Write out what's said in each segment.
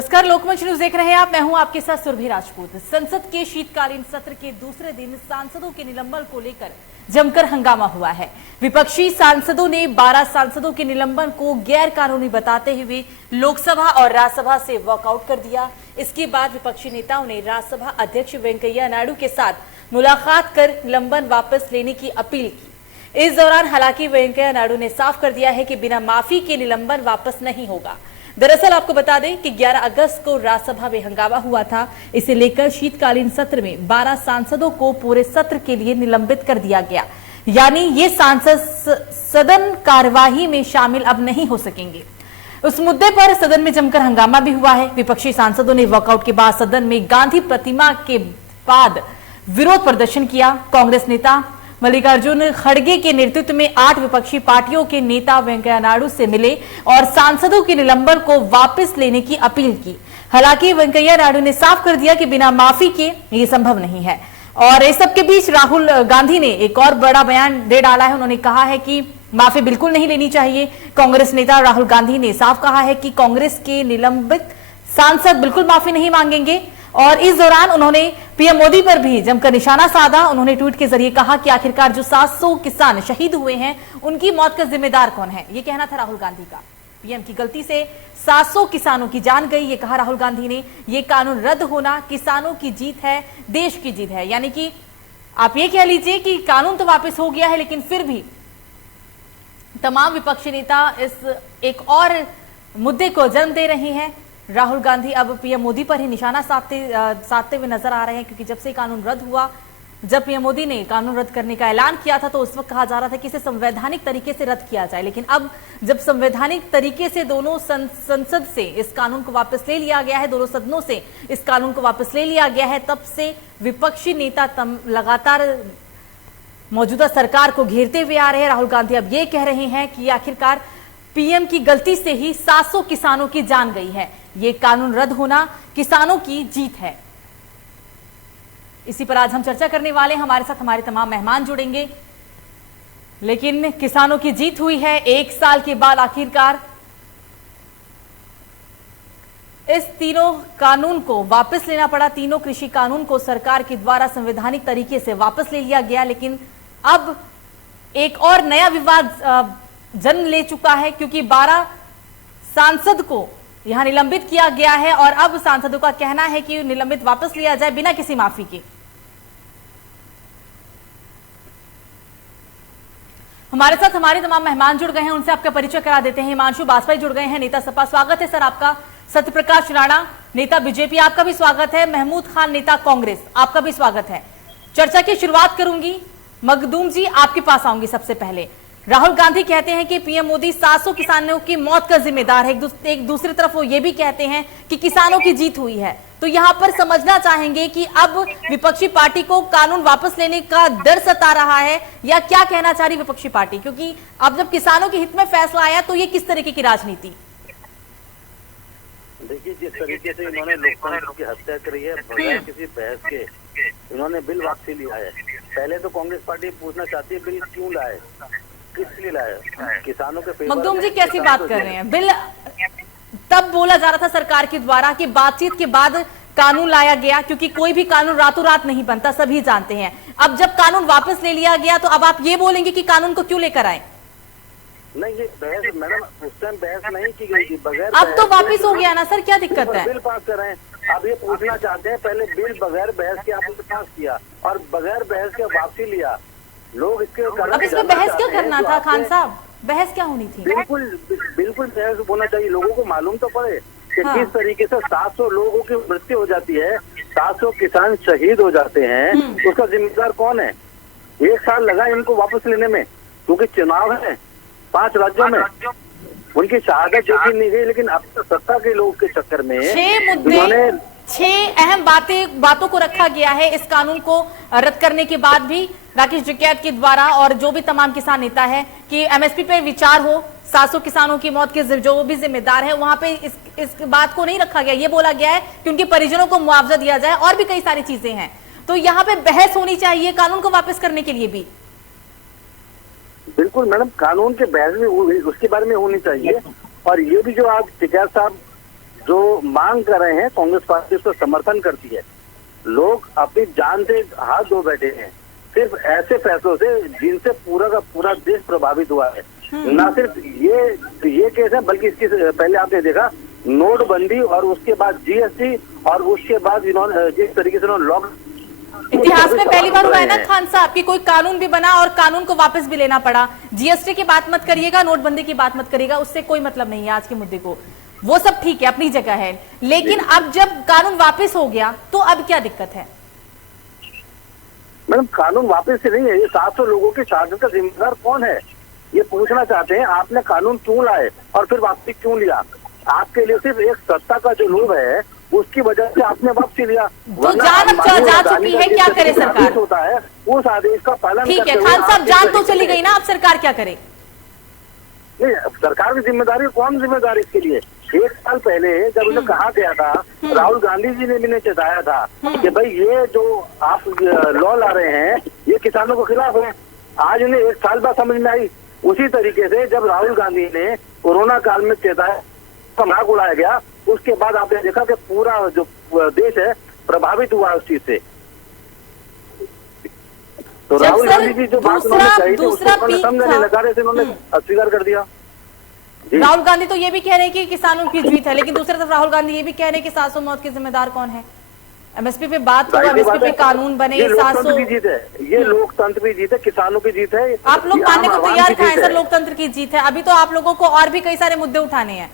नमस्कार, लोकमंच न्यूज देख रहे हैं आप। मैं हूं आपके साथ सुरभि राजपूत। संसद के शीतकालीन सत्र के दूसरे दिन सांसदों के निलंबन को लेकर जमकर हंगामा हुआ है। विपक्षी सांसदों ने 12 सांसदों के निलंबन को गैर कानूनी बताते हुए लोकसभा और राज्यसभा से वॉकआउट कर दिया। इसके बाद विपक्षी नेताओं ने राज्यसभा अध्यक्ष वेंकैया नायडू के साथ मुलाकात कर निलंबन वापस लेने की अपील की। इस दौरान हालांकि वेंकैया नायडू ने साफ कर दिया है कि बिना माफी के निलंबन वापस नहीं होगा। दरअसल आपको बता दें कि 11 अगस्त को राज्यसभा में हंगामा हुआ था। इसे लेकर शीतकालीन सत्र में 12 सांसदों को पूरे सत्र के लिए निलंबित कर दिया गया, यानी ये सांसद सदन कार्यवाही में शामिल अब नहीं हो सकेंगे। उस मुद्दे पर सदन में जमकर हंगामा भी हुआ है। विपक्षी सांसदों ने वॉकआउट के बाद सदन में गांधी प्रतिमा के बाद विरोध प्रदर्शन किया। कांग्रेस नेता मल्लिकार्जुन खड़गे के नेतृत्व में 8 विपक्षी पार्टियों के नेता वेंकैया नायडू से मिले और सांसदों के निलंबन को वापस लेने की अपील की। हालांकि वेंकैया नायडू ने साफ कर दिया कि बिना माफी के ये संभव नहीं है। और इस सबके बीच राहुल गांधी ने एक और बड़ा बयान दे डाला है। उन्होंने कहा है कि माफी बिल्कुल नहीं लेनी चाहिए। कांग्रेस नेता राहुल गांधी ने साफ कहा है कि कांग्रेस के निलंबित सांसद बिल्कुल माफी नहीं मांगेंगे। और इस दौरान उन्होंने पीएम मोदी पर भी जमकर निशाना साधा। उन्होंने ट्वीट के जरिए कहा कि आखिरकार जो 700 किसान शहीद हुए हैं उनकी मौत का जिम्मेदार कौन है। ये कहना था राहुल गांधी का। पीएम की गलती से 700 किसानों की जान गई, ये कहा राहुल गांधी ने। ये कानून रद्द होना किसानों की जीत है, देश की जीत है। यानी कि आप ये कह लीजिए कि कानून तो वापस हो गया है, लेकिन फिर भी तमाम विपक्षी नेता इस एक और मुद्दे को जन्म दे रहे हैं। राहुल गांधी अब पीएम मोदी पर ही निशाना साधते हुए नजर आ रहे हैं, क्योंकि जब से कानून रद्द हुआ, जब पीएम मोदी ने कानून रद्द करने का ऐलान किया था, तो उस वक्त कहा जा रहा था कि इसे संवैधानिक तरीके से रद्द किया जाए। लेकिन अब जब संवैधानिक तरीके से दोनों संसद से इस कानून को वापस ले लिया गया है, दोनों सदनों से इस कानून को वापस ले लिया गया है, तब से विपक्षी नेता लगातार मौजूदा सरकार को घेरते हुए आ रहे हैं। राहुल गांधी अब ये कह रहे हैं कि आखिरकार पीएम की गलती से ही 700 किसानों की जान गई है। ये कानून रद्द होना किसानों की जीत है। इसी पर आज हम चर्चा करने वाले हैं। हमारे साथ हमारे तमाम मेहमान जुड़ेंगे। लेकिन किसानों की जीत हुई है। 1 साल के बाद आखिरकार इस तीनों कानून को वापस लेना पड़ा। तीनों कृषि कानून को सरकार के द्वारा संवैधानिक तरीके से वापस ले लिया गया। लेकिन अब एक और नया विवाद जन्म ले चुका है, क्योंकि 12 सांसद को यहां निलंबित किया गया है और अब सांसदों का कहना है कि निलंबित वापस लिया जाए बिना किसी माफी के। हमारे साथ हमारे तमाम मेहमान जुड़ गए हैं, उनसे आपका परिचय करा देते हैं। हिमांशु बाजपेयी जुड़ गए हैं, नेता सपा, स्वागत है सर आपका। सत्यप्रकाश राणा, नेता बीजेपी, आपका भी स्वागत है। महमूद खान, नेता कांग्रेस, आपका भी स्वागत है। चर्चा की शुरुआत करूंगी, मखदूम जी आपके पास आऊंगी सबसे पहले। राहुल गांधी कहते हैं कि पीएम मोदी 700 किसानों की मौत का जिम्मेदार है। एक दूसरी तरफ वो ये भी कहते हैं कि किसानों की जीत हुई है। तो यहां पर समझना चाहेंगे कि अब विपक्षी पार्टी को कानून वापस लेने का डर सता रहा है, या क्या कहना चाह रही विपक्षी पार्टी, क्योंकि अब जब किसानों के हित में फैसला आया तो ये किस तरीके की राजनीति? देखिए, जिस तरीके से इन्होंने लोकतंत्र की हत्या करी है बगैर किसी बहस के, इन्होंने बिल वापसी लिया है। पहले तो कांग्रेस पार्टी पूछना चाहती है बिल क्यों लाए, किस लिए लाया? किसानों के फेवर। मखदूम जी कैसी बात कर रहे हैं? बिल तब बोला जा रहा था सरकार के द्वारा कि बातचीत के बाद कानून लाया गया, क्योंकि कोई भी कानून रातों रात नहीं बनता, सभी जानते हैं। अब जब कानून वापस ले लिया गया तो अब आप ये बोलेंगे कि कानून को क्यों लेकर आए? नहीं, ये बहस मैडम, उस टाइम बहस नहीं की गई थी। बगैर अब तो वापस हो गया ना सर, क्या दिक्कत है? बिल पास कर रहे हैं। अब ये पूछना चाहते हैं, पहले बिल बगैर बहस के आपने पास किया और बगैर बहस के वापसी लिया। लोग इसके अब इसमें बहस क्या करना था खान साहब? बहस क्या होनी थी? बिल्कुल बहस होना चाहिए। लोगों को मालूम तो पड़े कि किस तरीके से 700 लोगों की मृत्यु हो जाती है, 700 किसान शहीद हो जाते हैं, उसका जिम्मेदार कौन है? 1 साल लगा इनको वापस लेने में, क्योंकि चुनाव है 5 राज्यों में। उनकी शहादत देखी नहीं गई, लेकिन अब तो सत्ता के लोग के चक्कर में 6 अहम बातों को रखा गया है इस कानून को रद्द करने के बाद भी राकेश टिकैत के द्वारा, और जो भी तमाम किसान नेता है, कि एमएसपी पे विचार हो, 700 किसानों की मौत के जो भी जिम्मेदार है वहां पे इस बात को नहीं रखा गया। ये बोला गया है कि उनके परिजनों को मुआवजा दिया जाए, और भी कई सारी चीजें हैं। तो यहाँ पे बहस होनी चाहिए कानून को वापस करने के लिए भी। बिल्कुल मैडम, कानून के बहस में उसके बारे में होनी चाहिए। और ये भी जो आज टिकैत साहब जो मांग कर रहे हैं कांग्रेस पार्टी उसका समर्थन करती है। लोग अपनी जान से हाथ धो बैठे हैं सिर्फ ऐसे फैसलों से जिनसे पूरा का पूरा देश प्रभावित हुआ है। ना सिर्फ ये केस है, बल्कि इसकी पहले आपने देखा नोटबंदी और उसके बाद जीएसटी और उसके बाद इन्होंने जिस तरीके से उन्होंने लॉक इतिहास में पहली बार हुआ है ना खान साहब कि कोई कानून भी बना और कानून को वापस भी लेना पड़ा। जीएसटी की बात मत करिएगा, नोटबंदी की बात मत करिएगा, उससे कोई मतलब नहीं है आज के मुद्दे को। वो सब ठीक है, अपनी जगह है, लेकिन अब जब कानून वापस हो गया तो अब क्या दिक्कत है? मैडम कानून वापस से नहीं है, ये 700 लोगों की शहादत का जिम्मेदार कौन है ये पूछना चाहते हैं। आपने कानून क्यों लाए और फिर वापसी क्यों लिया? आपके लिए सिर्फ एक सत्ता का जो लोभ है उसकी वजह से आपने वापसी लिया। तो जान अब जा चुकी है, क्या करे सरकार? होता है उस आदेश का पालन। ठीक है खान साहब, जान तो चली गई ना, अब सरकार क्या करे? नहीं, सरकार की जिम्मेदारी, कौन जिम्मेदार इसके लिए? 1 साल पहले जब उन्हें कहा गया था, राहुल गांधी जी ने भी चेताया था कि भाई ये जो आप लॉ ला रहे हैं ये किसानों के खिलाफ है। आज उन्हें 1 साल बाद समझ में आई। उसी तरीके से जब राहुल गांधी ने कोरोना काल में चेताया, मजाक उड़ाया गया, उसके बाद आपने देखा कि पूरा जो देश है प्रभावित हुआ उस चीज से। तो राहुल गांधी जी जो बात उन्होंने कही थी उसको समझने लगा रहे थे, उन्होंने अस्वीकार कर दिया। राहुल गांधी तो ये भी कह रहे हैं कि किसानों की जीत है, लेकिन दूसरी तरफ राहुल गांधी ये भी कह रहे हैं कि 700 मौत के जिम्मेदार कौन है? एमएसपी पे बात हो, एमएसपी पे कानून बने, 700 की जीत है, ये लोकतंत्र की जीत है, किसानों की जीत है। आप लोग मानने को तैयार हैं सर लोकतंत्र की जीत है? अभी तो आप लोगों को और भी कई सारे मुद्दे उठाने हैं।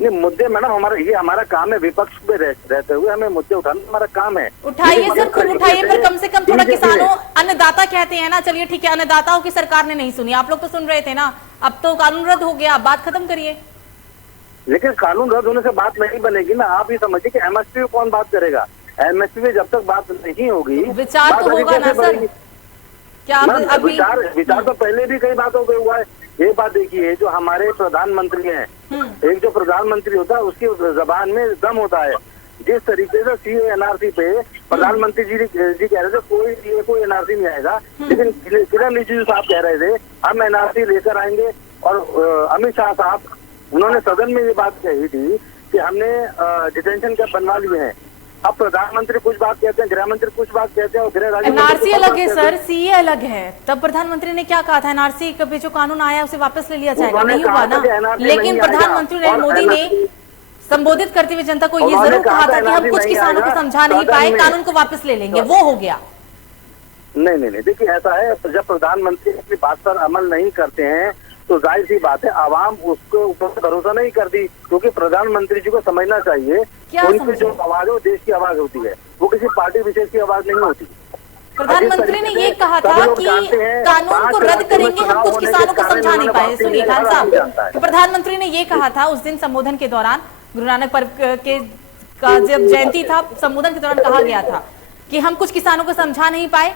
नहीं, मुद्दे मैडम हमारा काम है, विपक्ष में रहते हुए हमें मुद्दे उठाना हमारा काम है। उठाइए सर, खुद उठाइए, पर कम से कम थोड़ा किसानों, अन्नदाता कहते हैं ना, चलिए ठीक है, अन्नदाताओं की सरकार ने नहीं सुनी, आप लोग तो सुन रहे थे ना, अब तो कानून रद्द हो गया, बात खत्म करिए। लेकिन कानून रद्द होने से बात नहीं बनेगी ना। आप ये समझिए कि एमएसपी पे कौन बात करेगा? एमएसपी पे जब तक बात नहीं होगी, विचार तो होगा ना सर। क्या विचार तो पहले भी कई बातों पे हुआ है। ये बात देखिए, जो हमारे प्रधानमंत्री हैं, एक जो प्रधानमंत्री होता है उसकी जबान में दम होता है। जिस तरीके से सीए एनआरसी पे प्रधानमंत्री जी कह रहे थे कोई एनआरसी नहीं आएगा, लेकिन किरण रिजिजू साहब कह रहे थे हम एनआरसी लेकर आएंगे। और अमित शाह साहब, उन्होंने सदन में ये बात कही थी कि हमने डिटेंशन कैंप बनवा लिए हैं। अब प्रधानमंत्री कुछ बात कहते हैं, गृह मंत्री कुछ बात कहते हैं और गृह राज्य एनआरसी अलग है सर, सीए अलग है। तब प्रधानमंत्री ने क्या कहा था? एनआरसी का जो कानून आया उसे वापस ले लिया जाएगा, नहीं हुआ ना। लेकिन प्रधानमंत्री नरेंद्र मोदी ने संबोधित करते हुए जनता को ये जरूर कहा था कि हम कुछ किसानों को समझा नहीं पाए, कानून को वापस ले लेंगे, वो हो गया। नहीं, देखिए ऐसा है, जब प्रधानमंत्री अपनी बात पर अमल नहीं करते हैं तो जाहिर सी बात है आवाम उसको ऊपर भरोसा नहीं करती, क्योंकि प्रधानमंत्री जी को समझना चाहिए उनकी जो आवाज है वो देश की आवाज होती है, वो किसी पार्टी विशेष की आवाज नहीं होती। प्रधानमंत्री ने ये कहा था कि कानून को रद्द करेंगे, हम कुछ किसानों को समझा नहीं पाए। सुनिए खान साहब, प्रधानमंत्री ने ये कहा था उस दिन संबोधन के दौरान, गुरु नानक पर्व के का जब जयंती था, संबोधन के दौरान कहा गया था कि हम कुछ किसानों को समझा नहीं पाए,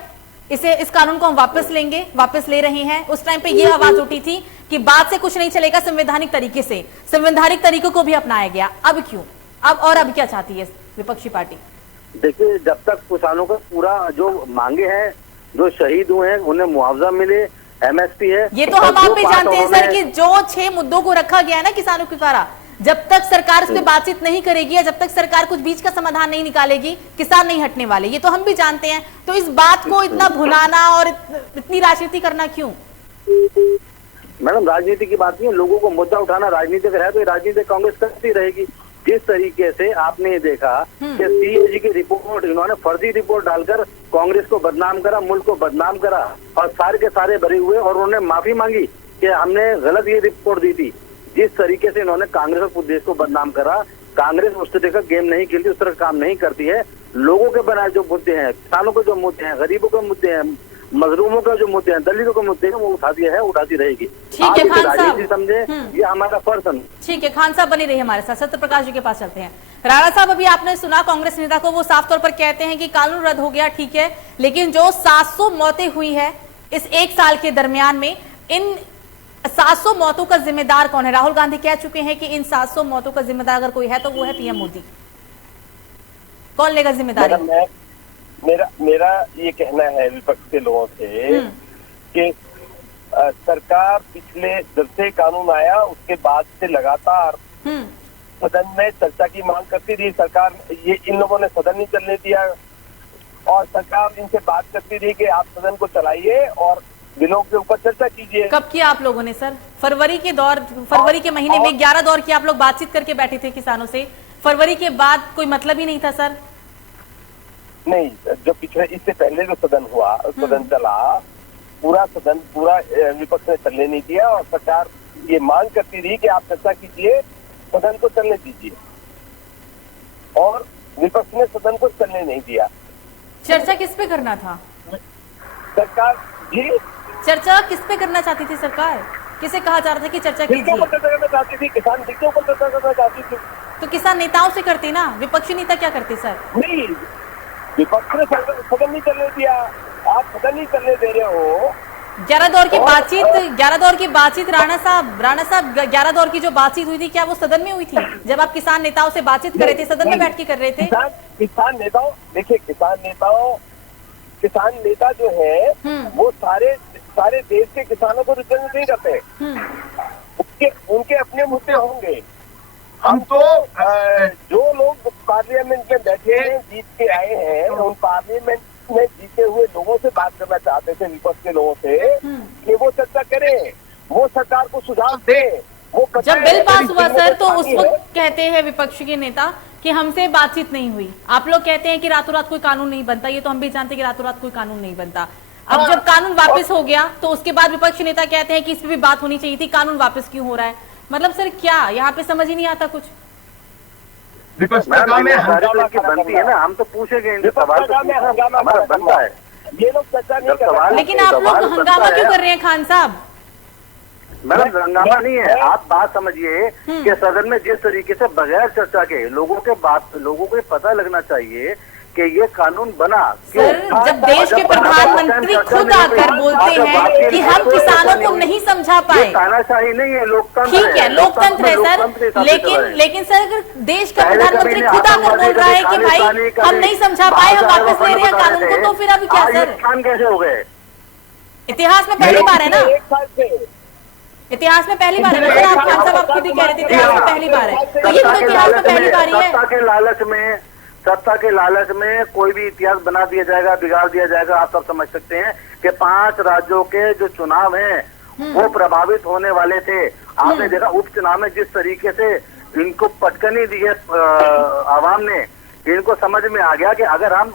इस कानून को हम वापस लेंगे, वापस ले रहे हैं। उस टाइम पे ये आवाज उठी थी कि बात से कुछ नहीं चलेगा, संवैधानिक तरीके से, संवैधानिक तरीकों को भी अपनाया गया। अब क्यों? अब क्या चाहती है विपक्षी पार्टी? देखिए, जब तक किसानों का पूरा जो मांगे हैं, जो शहीद हुए हैं उन्हें मुआवजा मिले, एमएसपी है, ये तो हम आप भी जानते हैं सर कि जो 6 मुद्दों को रखा गया है ना किसानों के द्वारा, जब तक सरकार उस पर बातचीत नहीं करेगी या जब तक सरकार कुछ बीच का समाधान नहीं निकालेगी, किसान नहीं हटने वाले, ये तो हम भी जानते हैं। तो इस बात को इतना भुलाना और इतनी राजनीति करना क्यों? मैडम, राजनीति की बात नहीं है, लोगों को मुद्दा उठाना राजनीतिक है, तो राजनीति कांग्रेस करती रहेगी। जिस तरीके से आपने देखा कि सीएजी की रिपोर्ट, इन्होंने फर्जी रिपोर्ट डालकर कांग्रेस को बदनाम करा, मुल्क को बदनाम करा, और सारे के सारे भरे हुए, और उन्होंने माफी मांगी कि हमने गलत ये रिपोर्ट दी थी। जिस तरीके से इन्होंने कांग्रेस और पूरे देश को बदनाम करा, कांग्रेस उस तरह का गेम नहीं खेलती, उस तरह काम नहीं करती है। लोगों के बनाए जो मुद्दे हैं, किसानों के जो मुद्दे हैं, गरीबों के मुद्दे हैं, मजलूमों का जो मुद्दे हैं, दलितों के मुद्दे हैं, वो उठाती है, उठाती रहेगी। ठीक है खान साहब, समझे, ये हमारा फर्ज है। ठीक है खान साहब, बनी रही हमारे साथ। सत्य प्रकाश जी के पास चलते हैं। राणा साहब, अभी आपने सुना कांग्रेस नेता को, वो साफ तौर पर कहते हैं कि कानून रद्द हो गया, ठीक है, लेकिन जो 700 मौतें हुई है इस 1 साल के दरमियान में, इन 700 मौतों का जिम्मेदार कौन है? राहुल गांधी कह चुके हैं कि इन 700 मौतों का जिम्मेदार अगर कोई है तो वो है पीएम मोदी। कौन लेगा जिम्मेदारी? मेरा ये कहना है विपक्ष के लोगों से कि सरकार पिछले जब से कानून आया उसके बाद से लगातार सदन में चर्चा की मांग करती रही सरकार, ये इन लोगों ने सदन नहीं चलने दिया और सरकार इनसे बात करती रही कि आप सदन को चलाइए और बिलों के ऊपर चर्चा कीजिए। कब किया आप लोगों ने सर? फरवरी के महीने में 11 दौर की आप लोग बातचीत करके बैठे थे किसानों से। फरवरी के बाद कोई मतलब ही नहीं था सर? नहीं, जो पिछले इससे पहले जो सदन हुआ, सदन चला, पूरा सदन पूरा विपक्ष ने चलने नहीं दिया और सरकार ये मांग करती रही कि आप चर्चा कीजिए, सदन को चलने दीजिए, और विपक्ष ने सदन को चलने नहीं दिया। चर्चा किस पे करना था सरकार जी? चर्चा किस पे करना चाहती थी सरकार? किसे कहा जा रहा था कि चर्चा बिल के कीजिए? ऊपर चर्चा करना चाहती थी, किसान बिल के ऊपर चर्चा करना चाहती थी। तो किसान नेताओं से करते ना, विपक्षी नेता क्या करते सर? नहीं, विपक्ष ने सदन नहीं चलने दिया। आप सदन नहीं चलने दे रहे हो। 11 दौर की बातचीत राणा साहब 11 दौर की जो बातचीत हुई थी, क्या वो सदन में हुई थी? जब आप किसान नेताओं से बातचीत कर रहे थे, सदन में बैठ के कर रहे थे? किसान नेताओं, देखिए किसान नेता जो है वो सारे देश के किसानों को रिप्रेजेंट नहीं करते। उनके अपने मुद्दे होंगे। हम तो जो लोग पार्लियामेंट में बैठे हैं, जीत के आए हैं, उन पार्लियामेंट में जीते हुए लोगों से बात करना चाहते थे, विपक्ष के लोगों से, कि वो चर्चा करें, वो सरकार को सुझाव दें। जब बिल पास हुआ सर, तो उस वक्त कहते हैं विपक्ष के नेता कि हमसे बातचीत नहीं हुई। आप लोग कहते हैं कि रातों रात कोई कानून नहीं बनता, ये तो हम भी जानते हैं कि रातों रात कोई कानून नहीं बनता। अब जब कानून वापस हो गया तो उसके बाद विपक्षी नेता कहते हैं कि इस पे भी बात होनी चाहिए थी, कानून वापस क्यों हो रहा है? मतलब सर क्या यहाँ पे समझ ही नहीं आता कुछ? विपक्ष में हंगामा की बनती है ना, हम तो पूछेंगे, सवाल तो हमारा बनता है। ये लोग चर्चा नहीं कर रहे। लेकिन आप लोग हंगामा क्यों कर रहे हैं खान साहब? मैडम, हंगामा नहीं है, आप बात समझिए कि सदन में जिस तरीके से बगैर चर्चा के लोगों को पता लगना चाहिए कि ये कानून बना। सर, जब देश के प्रधानमंत्री खुद आकर बोलते हैं कि हम किसानों को नहीं समझा पाए, तानाशाही नहीं है, लोकतंत्र। ठीक है, लोकतंत्र है सर, लेकिन सर अगर देश का प्रधानमंत्री खुद आकर बोल रहा है कि भाई हम नहीं समझा पाए, हम वापस ले रहे हैं कानून को, तो फिर अभी क्या सर? कैसे हो गए? इतिहास में पहली बार है ना, इतिहास में पहली बार है ना सर। आप खान साहब आप खुद ही कह रहे थे इतिहास में पहली बार है, तो ये तो इतिहास में पहली बार ही है। सत्ता के लालच में कोई भी इतिहास बना दिया जाएगा, बिगाड़ दिया जाएगा। आप सब समझ सकते हैं कि 5 राज्यों के जो चुनाव हैं वो प्रभावित होने वाले थे। आपने देखा उपचुनाव में जिस तरीके से इनको पटकनी दी है आवाम ने, इनको समझ में आ गया कि अगर हम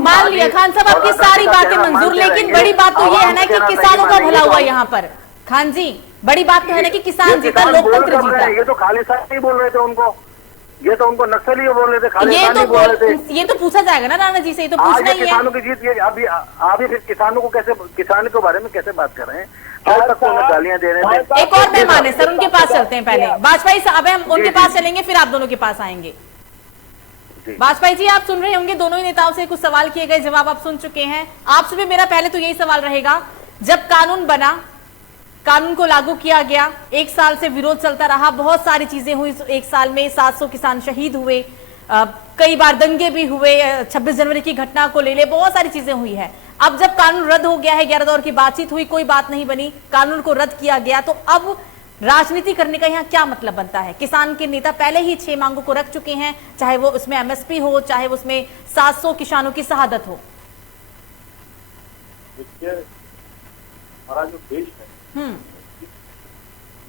मान लिया खान साहब आपकी सारी बातें मंजूर, लेकिन बड़ी बात तो ये है ना कि किसानों का भला हुआ यहाँ पर। खान जी, बड़ी बात तो है ना कि किसान जीता, लोकतंत्र जीता। ये तो खाली साहब नहीं बोल रहे थे उनको, ये तो उनको नक्सली बोल रहे थे, खालिस्तानी बोल रहे थे। ये तो पूछा जाएगा ना राणा जी से, ये तो पूछना ही है। किसानों की जीत, ये अभी आप फिर किसानों को कैसे, किसान के बारे में कैसे बात कर रहे हैं? कल तक तो गालियां दे रहे थे। एक और मेहमान है सर, उनके पास चलते हैं पहले। वाजपेयी साहब, हम उनके पास चलेंगे, फिर आप दोनों के पास आएंगे। वाजपेयी जी, आप सुन रहे होंगे, दोनों ही नेताओं से कुछ सवाल किए गए, जवाब आप सुन चुके हैं। आपसे भी मेरा पहले तो यही सवाल रहेगा, जब कानून बना, कानून को लागू किया गया, 1 साल से विरोध चलता रहा, बहुत सारी चीजें हुई 1 साल में, 700 किसान शहीद हुए, कई बार दंगे भी हुए, 26 जनवरी की घटना को ले ले, बहुत सारी चीजें हुई है। अब जब कानून रद्द हो गया है, 11 दौर की बातचीत हुई, कोई बात नहीं बनी, कानून को रद्द किया गया, तो अब राजनीति करने का यहाँ क्या मतलब बनता है? किसान के नेता पहले ही 6 मांगों को रख चुके हैं, चाहे वो उसमें एमएसपी हो, चाहे उसमें 700 किसानों की शहादत हो। हमारा जो देश है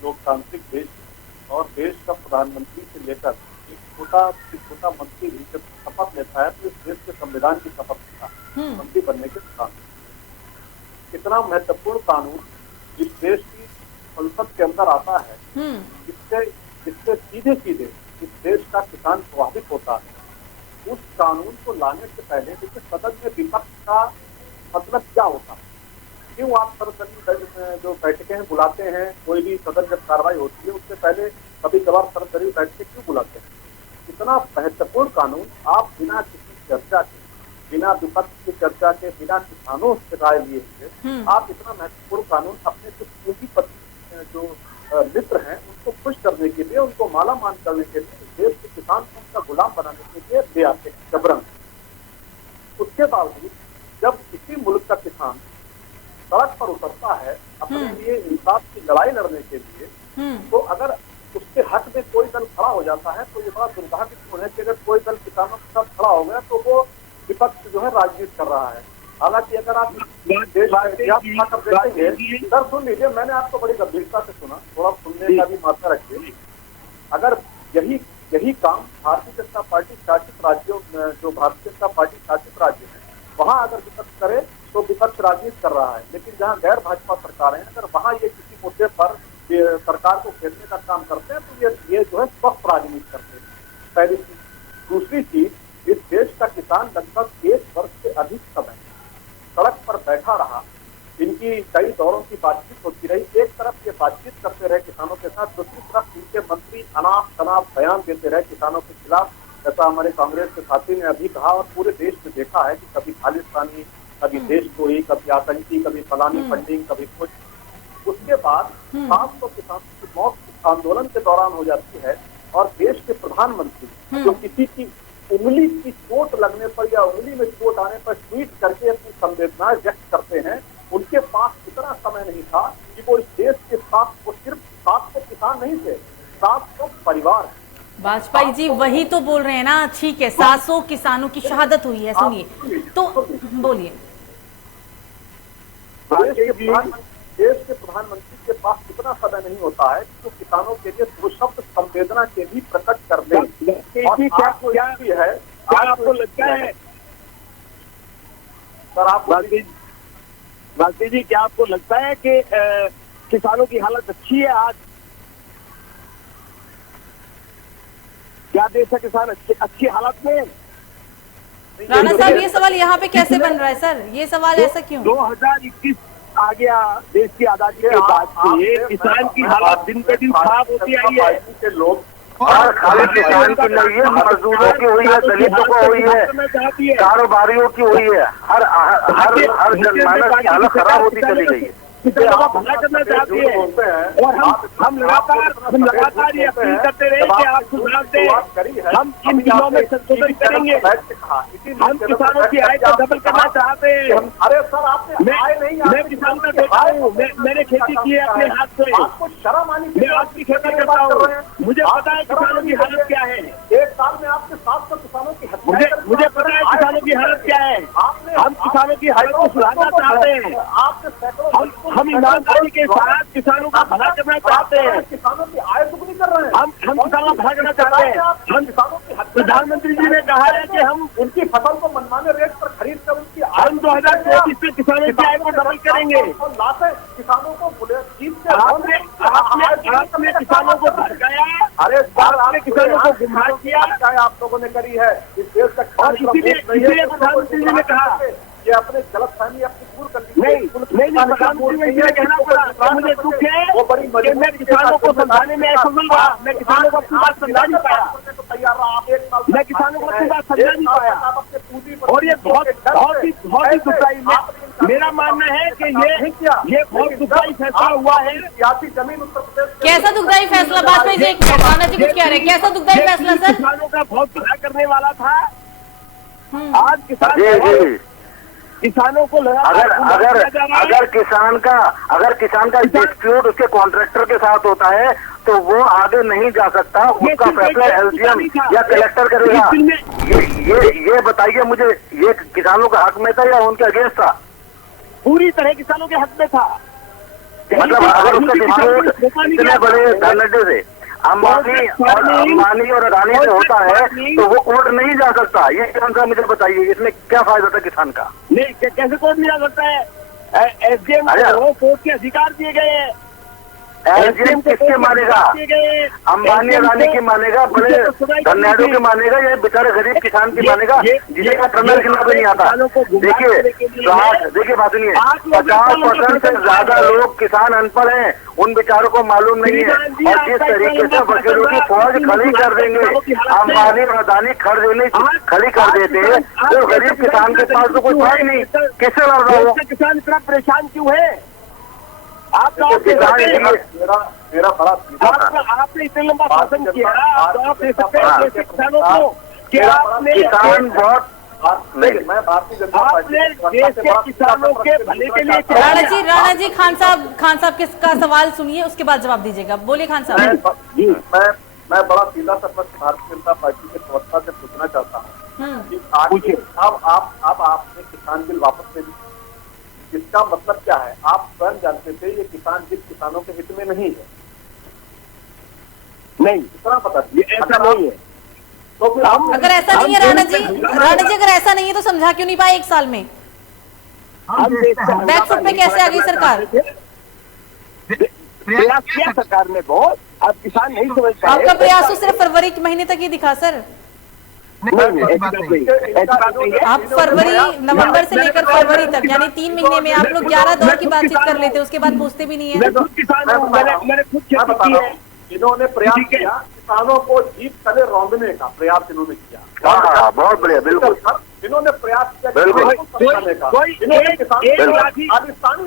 लोकतांत्रिक देश, और देश का प्रधानमंत्री से लेकर एक छोटा मंत्री भी जब शपथ लेता है तो इस देश के संविधान की शपथ लेता है मंत्री बनने के साथ। कितना महत्वपूर्ण कानून इस देश की संसद के अंदर आता है, इससे सीधे इस देश का किसान प्रभावित होता है। उस कानून को लाने से पहले देखिए सदन में विपक्ष का मतलब क्या होता है, क्यों आप सरकारी जो बैठकें बुलाते हैं, कोई भी सदन जब कार्रवाई होती है उससे पहले कभी कभार सरकारी बैठकें क्यों बुलाते हैं? इतना महत्वपूर्ण कानून आप बिना किसी चर्चा के, बिना विपक्ष की चर्चा के, बिना किसानों से राय लिए हुए आप इतना महत्वपूर्ण कानून अपने कुछ पूंजीपति जो मित्र हैं उनको खुश करने के लिए, उनको मालामाल करने के लिए, देश के किसान को उनका गुलाम बनाने के लिए ले आते हैं जबरन। उसके बावजूद जब किसी मुल्क का किसान सड़क पर उतरता है अपने लिए इंसाफ की लड़ाई लड़ने के लिए, तो अगर उसके उनके हक में कोई दल खड़ा हो जाता है तो ये बड़ा दुर्भाग्यपूर्ण है कि अगर कोई दल किसानों के साथ खड़ा हो गया तो वो विपक्ष जो है राजनीति कर रहा है। हालांकि अगर आप देश कर देखेंगे, सर सुन लीजिए, मैंने आपको बड़ी गंभीरता से सुना, थोड़ा सुनने का भी मात्रा रखिए। अगर यही काम भारतीय जनता पार्टी शासित राज्यों में, जो भारतीय जनता पार्टी शासित राज्य है, वहां अगर विपक्ष करे तो विपक्ष राजनीति कर रहा है, लेकिन जहां गैर भाजपा सरकार है, अगर वहां ये किसी मुद्दे पर सरकार को घेरने का काम करते हैं तो ये जो है स्वस्थ राजनीति करते हैं, पहली चीज। दूसरी चीज, इस देश का किसान लगभग 1 वर्ष से अधिक समय सड़क पर बैठा रहा, इनकी कई दौरों की बातचीत होती रही, एक तरफ ये बातचीत करते रहे किसानों के साथ, दूसरी तरफ इनके मंत्री अनाप शनाप बयान देते रहे किसानों के खिलाफ, जैसा हमारे कांग्रेस के साथी ने अभी कहा और पूरे देश में देखा है कि कभी खालिस्तानी, कभी देशद्रोही, कभी आतंकी, कभी फलानी फंडिंग, कभी कुछ। उसके बाद 700 किसानों की मौत आंदोलन के दौरान हो जाती है और देश के प्रधानमंत्री जो किसी की उंगली की चोट लगने पर या उंगली में चोट आने पर ट्वीट करके अपनी संवेदनाएं व्यक्त करते हैं, उनके पास इतना समय नहीं था कि वो इस देश के साथ, वो सिर्फ 700 किसान नहीं थे, 700 परिवार। वाजपेयी जी वही तो बोल रहे हैं ना, ठीक है 700 किसानों की शहादत हुई है, सुनिए तो बोलिए। देश के प्रधानमंत्री के पास इतना समय नहीं होता है कि वो किसानों के लिए दो शब्द संवेदना के भी प्रकट कर दें। क्या आपको लगता है सर, आप वाजपेयी जी, क्या आपको लगता है कि किसानों की हालत अच्छी है आज? क्या देश का किसान अच्छी हालत में? राणा साहब, ये सवाल यहाँ पे कैसे बन रहा है सर? ये सवाल ऐसा क्यों? 2021 आ गया, देश की आजादी के बाद से किसान की हालत दिन पे दिन खराब होती आई है। लोग और खाली किसान की नहीं है, मजदूरों की हुई है, दलितों को हुई है, कारोबारियों की हुई है, हर जनमानस की हालत खराब होती चली गई है। किसानों का भला करना चाहती है और हम लगातार ये अपील करते रहे कि आप सुधार दें, हम इन बिलों में संशोधन करेंगे, हम किसानों की आय को डबल करना चाहते हैं। अरे सर, आपने मैं किसान का बेटा हूँ, मैंने खेती की है अपने हाथ से, आपको शर्म आनी चाहिए। मैं आपकी खेती करता हूँ, मुझे पता है किसानों की हालत क्या है। 1 साल में आपके 700 किसानों की हत्या, मुझे पता है किसानों की हालत क्या है। हम किसानों की हालत को सुधारना चाहते हैं, आपके सैकड़ों हम ईमानदारी के साथ किसानों का भला करना चाहते हैं, किसानों की आय दुगनी कर रहे हैं, हम किसानों का भला करना चाहते हैं। हम किसानों की प्रधानमंत्री जी ने कहा है कि हम उनकी फसल को मनमाने रेट पर खरीद कर उनकी हम 2024 में किसानों की आय को डबल करेंगे। लाते किसानों को जीत के आपने किसानों को भड़काया, अरे आपने किसानों को गुमराह किया, आप लोगों ने करी है इस देश का। और इसीलिए प्रधानमंत्री जी ने कहा ये अपने गलतफहमी अपनी दूर कर ली। नहीं, प्रधानमंत्री ने ये कहना पड़ा, मुझे दुख है कि मैं किसानों को समझाने में असफल रहा, मैं किसानों को अपनी बात समझा नहीं पाया, मैं किसानों को अपनी बात समझा नहीं पाया। और ये बहुत ही दुखदाई, मेरा मानना है कि ये बहुत दुखदाई फैसला हुआ है। जमीन उत्तर प्रदेश, कैसा दुखदाई फैसला? वाजपेयी जी एक मिनट, राणा जी कुछ कह रहे हैं, कैसा दुखदाई फैसला सर? किसानों का बहुत भला करने वाला था। आज किसानों को अगर किसान का डिस्प्यूट उसके कॉन्ट्रैक्टर के साथ होता है तो वो आगे नहीं जा सकता, उसका फैसला एसडीएम या कलेक्टर करेगा। ये बताइए मुझे, ये किसानों का हक में था या उनके अगेंस्ट था? पूरी तरह किसानों के हक में था। मतलब अगर उसका डिस्प्यूट इतने बड़े धरने से अंबानी और अडानी से होता है तो वो कोर्ट नहीं जा सकता। ये कौन सा, मुझे बताइए, इसमें क्या फायदा था किसान का? नहीं, कैसे कोर्ट नहीं जा सकता है? एसडीएम को कोर्ट के अधिकार दिए गए हैं। एसडीएम किसके मानेगा? अंबानी अडानी की मानेगा, बड़े धन्याडों की मानेगा, या बेचारे गरीब किसान की मानेगा जिसे का टर्नल खिलाफ नहीं आता? देखिए बात सुनिए, 50% से ज्यादा लोग किसान अनपढ़ हैं, उन बेचारों को मालूम नहीं है। और जिस तरीके से वकीलों की फौज खड़ी कर देंगे, अंबानी और अडानी खड़ी कर देते तो गरीब किसान के पास तो कोई फायदा नहीं, किससे लड़ रहा हो? किसान इतना परेशान क्यों है? आपने इतने लंबा शासन किया, तो आप दे सकते हैं किसानों को कि आपने किसान बहुत मैं भारतीय जनता आपने देश के किसानों के भले के लिए राणा जी खान साहब का सवाल सुनिए, उसके बाद जवाब दीजिएगा। बोलिए खान साहब। मैं बड़ा सीधा सा प्रश्न भारतीय जनता पार्टी के प्रवक्ता से पूछना चाहता हूँ कि अब आपने किसान बिल वापस ले ली, इसका मतलब क्या है? आप स्वयं जानते थे ये किसान बिल किसानों के हित में नहीं है। नहीं, इतना पता ऐसा नहीं है। तो फिर अगर ऐसा नहीं है राणा जी, अगर ऐसा नहीं है तो समझा क्यों नहीं पाए 1 साल में? बैकफुट पे कैसे आ गई सरकार? प्रयास किया सरकार ने बहुत, अब किसान नहीं समझ पाए। आपका प्रयास तो सिर्फ फरवरी के महीने तक ही दिखा सर। आप फरवरी, नवंबर से लेकर फरवरी तक यानी 3 महीने में आप लोग 11 दौर की बातचीत कर लेते, उसके बाद पूछते भी नहीं है। मैं खुद किसान हूं, मैंने खुद खेती की है। इन्होंने प्रयास किया किसानों को जीप तले रौंदने का प्रयास इन्होंने किया। हाँ, बहुत बढ़िया, बिल्कुल इन्होंने प्रयास किया बिल्कुल। समझाने का। इन्होंने किसानों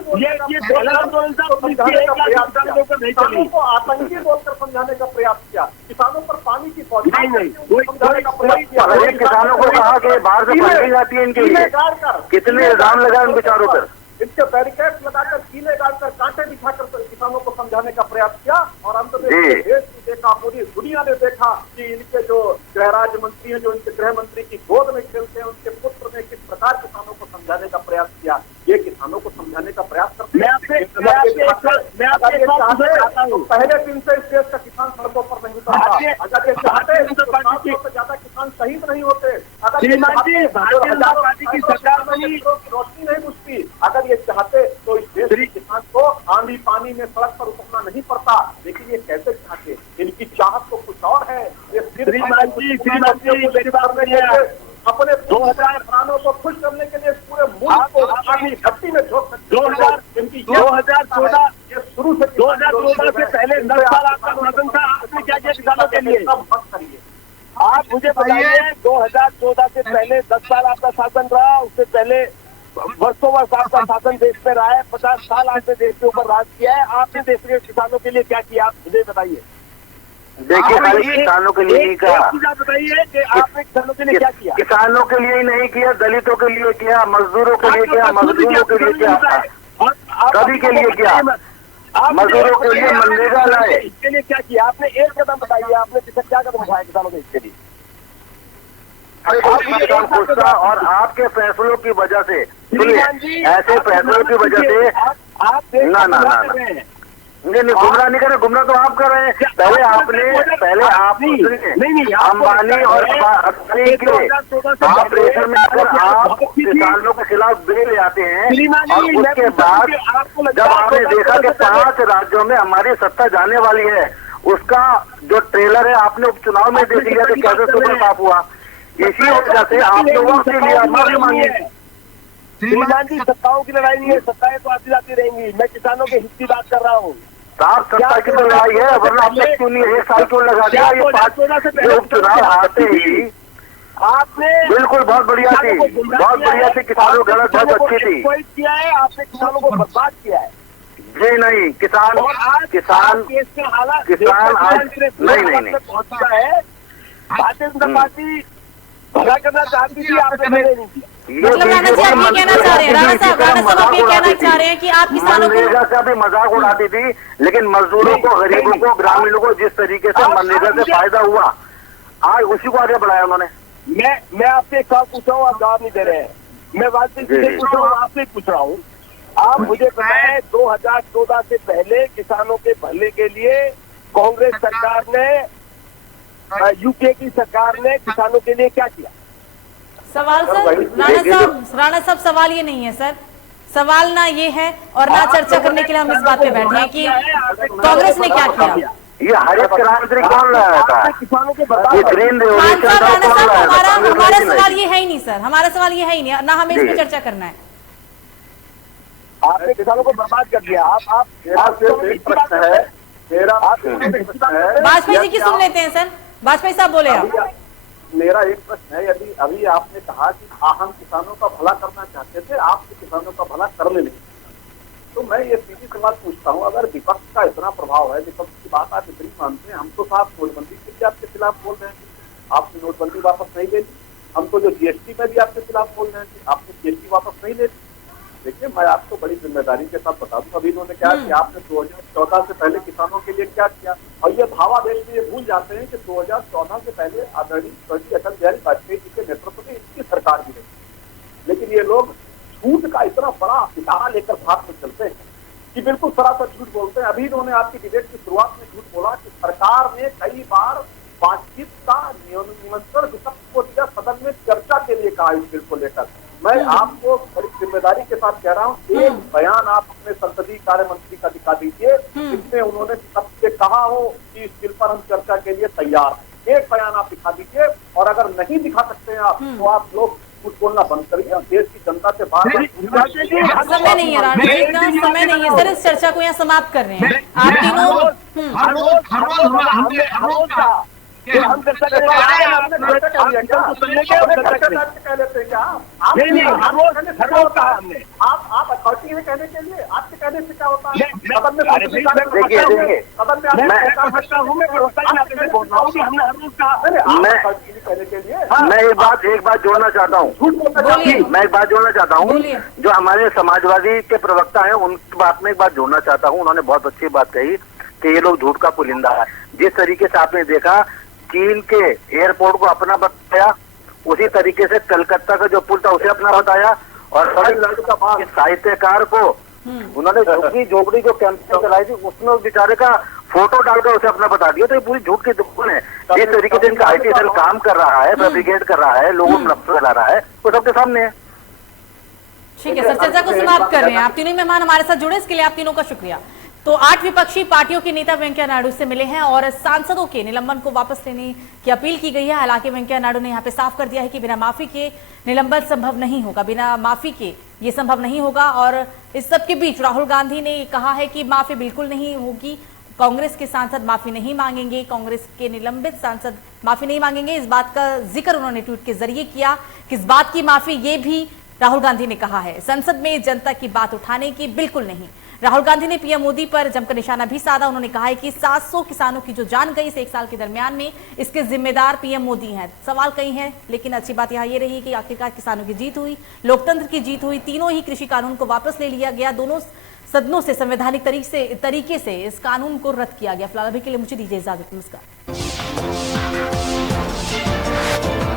को आतंकी बोलकर समझाने का प्रयास किया, किसानों पर पानी की समझाने का प्रयास किया। किसानों को कहा कि बाहर से पकड़ी जाती है इनके लिए, कितने इल्जाम लगाए उन बेचारों पर। इनके बैरिकेड लगाकर, कीले डालकर, कांटे बिछाकर किसानों को समझाने का प्रयास किया। और अंत में देश ने देखा, पूरी दुनिया ने देखा कि इनके जो गृह राज्य मंत्री हैं, जो इनके गृह मंत्री की गोद में खेलते हैं, उनके पुत्र ने किस प्रकार किसानों को समझाने का प्रयास किया। ये किसानों को समझाने का प्रयास करते हैं। पहले दिन से इस देश का किसान सड़कों पर नहीं उतरता। अगर ये चाहते तो 500 से ज्यादा किसान शहीद नहीं होते। अगर ये भारतीय जनता पार्टी की सरकार बनी तो रोशनी नहीं बुझती। अगर ये चाहते तो इस देश के किसान को आंधी पानी में सड़क पर उतरना नहीं पड़ता। लेकिन ये कैसे चाहते, इनकी चाहत तो कुछ और है। ये अपने 2000 किसानों को खुश करने के लिए पूरे मुल्क को भट्टी में झोंक सकते। 2014 शुरू से 2014 से पहले 10 साल आपका शासन था, आपने क्या किया किसानों के लिए? सब मत करिए। आप मुझे बताइए, 2014 से पहले 10 साल आपका शासन रहा, उससे पहले वर्षों वर्ष आपका शासन देश में रहा है। 50 साल आपने देश के ऊपर राज किया है। आपने देश के किसानों के लिए क्या किया, आप मुझे बताइए। देखिए, खाली किसानों के लिए नहीं कहा, बताइए कि आपने किसानों के लिए क्या किया। किसानों के लिए नहीं किया, दलितों के लिए किया, मजदूरों के लिए किया, मजदूरों के लिए किया, सभी के लिए किया। मजदूरों के लिए मनरेगा लाए। इसके लिए क्या किया आपने? एक कदम बताइए, आपने क्या कदम उठाया किसानों के इसके लिए? खुश था। और आपके फैसलों की वजह से, सुनिए, ऐसे फैसलों की वजह से ना नहीं, गुमराह नहीं कर रहे, गुमराह तो आप कर रहे हैं। पहले आप अंबानी और अदानी के आप प्रेशर में अगर आप किसानों के खिलाफ बिल ले आते हैं, और उसके बाद जब आपने देखा कि 5 राज्यों में हमारी सत्ता जाने वाली है, उसका जो ट्रेलर है आपने उपचुनाव में देख लिया कि कैसे सुपर पाप हुआ। इसी वजह से आपने वक्त लिया, माफी मांगी। श्रीमान जी, सत्ताओं की लड़ाई नहीं है, सत्ताएं तो आती जाती रहेंगी। मैं किसानों के हित की बात कर रहा हूँ। साफ सत्ता की तो लड़ाई है, वरना आपने क्यों नहीं 1 साल क्यों लगा दिया? ये 5 उपचुनाव आते ही आपने बिल्कुल बहुत बढ़िया थी, बहुत बढ़िया थी, किसानों की हालत बहुत अच्छी थी। किया है आपने, किसानों को बर्बाद किया है। जी नहीं, किसान आज नहीं पहुंच चुका है। भारतीय जनता पार्टी भला करना चाहती थी, आपने नहीं किया। मतलब राणा जी आप ये कहना चाह रहे हैं, राणा साहब आप ये कहना चाह रहे हैं कि आप किसानों को मनरेगा का भी मजाक उड़ाती थी, लेकिन मजदूरों को, गरीबों को, ग्रामीणों को जिस तरीके से मनरेगा से फायदा हुआ, आज उसी को आगे बढ़ाया उन्होंने। मैं आपसे एक सवाल पूछ रहा हूँ, आप जवाब नहीं दे रहे हैं। मैं वास्तविक पूछ रहा हूँ, आपसे पूछ रहा हूँ। आप मुझे बताएं, 2014 से पहले किसानों के भले के लिए कांग्रेस सरकार ने, यूपीए की सरकार ने किसानों के लिए क्या किया? सवाल सर, राणा साहब सवाल ये नहीं है सर, सवाल ना ये है और ना चर्चा करने के लिए हम इस बात पे बैठे हैं कि कांग्रेस ने क्या किया। ये हरित क्रांति कौन लाया था? किसानों के ग्रीन राणा साहब हमारा सवाल ये है ही नहीं सर, हमारा सवाल ये है ही नहीं, ना हमें इस पर चर्चा करना है। आपने किसानों को बर्बाद कर दिया। आप प्रश्न है वाजपेयी जी की सुन लेते हैं सर, वाजपेयी साहब बोले आप। मेरा एक प्रश्न है, यदि अभी आपने कहा कि हम किसानों का भला करना चाहते थे, आपके किसानों का भला कर ले, तो मैं ये सीधी सवाल पूछता हूँ, अगर विपक्ष का इतना प्रभाव है, विपक्ष की बात आप इतनी मानते हैं, हम तो साफ नोटबंदी के आपके खिलाफ बोल रहे हैं, आपने नोटबंदी वापस नहीं ले ली, हम तो जो जीएसटी में भी आपके खिलाफ बोल रहे हैं कि आपने जीएसटी वापस नहीं ले। देखिए, मैं आपको बड़ी जिम्मेदारी के साथ बता दूं, अभी इन्होंने क्या कि आपने 2014 से पहले किसानों के लिए क्या किया, और ये भावावेश में ये भूल जाते हैं कि 2014 से पहले आदरणीय स्वर्गीय अटल बिहारी वाजपेयी जी के नेतृत्व में इनकी सरकार भी रही। लेकिन ये लोग झूठ का इतना बड़ा पिटारा लेकर भाग में चलते हैं कि बिल्कुल सरासर झूठ बोलते हैं। अभी इन्होंने आपकी डिबेट की शुरुआत में झूठ बोला कि सरकार ने कई बार बातचीत का निमंत्रण विपक्ष को दिया, सदन में चर्चा के लिए कहा इस बिल को लेकर। मैं आपको बड़ी जिम्मेदारी के साथ कह रहा हूँ, एक बयान आप अपने संसदीय कार्य मंत्री का दिखा दीजिए जिसमें उन्होंने सबसे कहा हो कि इस बिल पर हम चर्चा के लिए तैयार हैं। एक बयान आप दिखा दीजिए, और अगर नहीं दिखा सकते हैं आप तो आप लोग कुछ बोलना बंद करिए और देश की जनता से बात। समय नहीं है राणा जी, इतना समय नहीं है सर, इस चर्चा को यहाँ समाप्त कर रहे हैं आप तीनों। हम चर्चा कह लेते हैं क्या? आप अथॉरिटी में कहने के लिए आपके कहने से क्या होता है? सदन में मैं एक बात जोड़ना चाहता हूँ, जो हमारे समाजवादी के प्रवक्ता हैं उनकी बात में एक बात जोड़ना चाहता हूँ। उन्होंने बहुत अच्छी बात कही कि ये लोग झूठ का पुलिंदा है। जिस तरीके से आपने देखा चीन के एयरपोर्ट को अपना बताया, उसी तरीके से कलकत्ता का जो पुल था उसे अपना बताया, और तमिलनाडु का साहित्यकार को उन्होंने झोपड़ी जो कैंपेन चलाई थी उसमें उस बेचारे का फोटो डालकर उसे अपना बता दिया। तो ये पूरी झूठ की दुकान है। जिस तरीके से इनका IT सेल काम कर रहा है, फैब्रिकेट कर रहा है, लोगों में नफरत फैला रहा है, वो सबके सामने है। ठीक है सर, चर्चा को समाप्त कर रहे हैं। आप तीनों मेहमान हमारे साथ जुड़े, इसके लिए आप तीनों का शुक्रिया। तो 8 विपक्षी पार्टियों के नेता वेंकैया नायडू से मिले हैं और सांसदों के निलंबन को वापस लेने की अपील की गई है। हालांकि वेंकैया नायडू ने यहाँ पे साफ कर दिया है कि बिना माफी के निलंबन संभव नहीं होगा, बिना माफी के ये संभव नहीं होगा। और इस सब के बीच राहुल गांधी ने कहा है कि माफी बिल्कुल नहीं होगी, कांग्रेस के सांसद माफी नहीं मांगेंगे, कांग्रेस के निलंबित सांसद माफी नहीं मांगेंगे। इस बात का जिक्र उन्होंने ट्वीट के जरिए किया। किस बात की माफी, ये भी राहुल गांधी ने कहा है। संसद में जनता की बात उठाने की बिल्कुल नहीं। राहुल गांधी ने पीएम मोदी पर जमकर निशाना भी साधा। उन्होंने कहा है कि 700 किसानों की जो जान गई इस 1 साल के दरमियान में, इसके जिम्मेदार पीएम मोदी हैं। सवाल कई हैं, लेकिन अच्छी बात यहाँ ये रही कि आखिरकार किसानों की जीत हुई, लोकतंत्र की जीत हुई। तीनों ही कृषि कानून को वापस ले लिया गया, दोनों सदनों से संवैधानिक तरीके से इस कानून को रद्द किया गया। फिलहाल अभी के लिए मुझे दीजिए इजाजत, नमस्कार।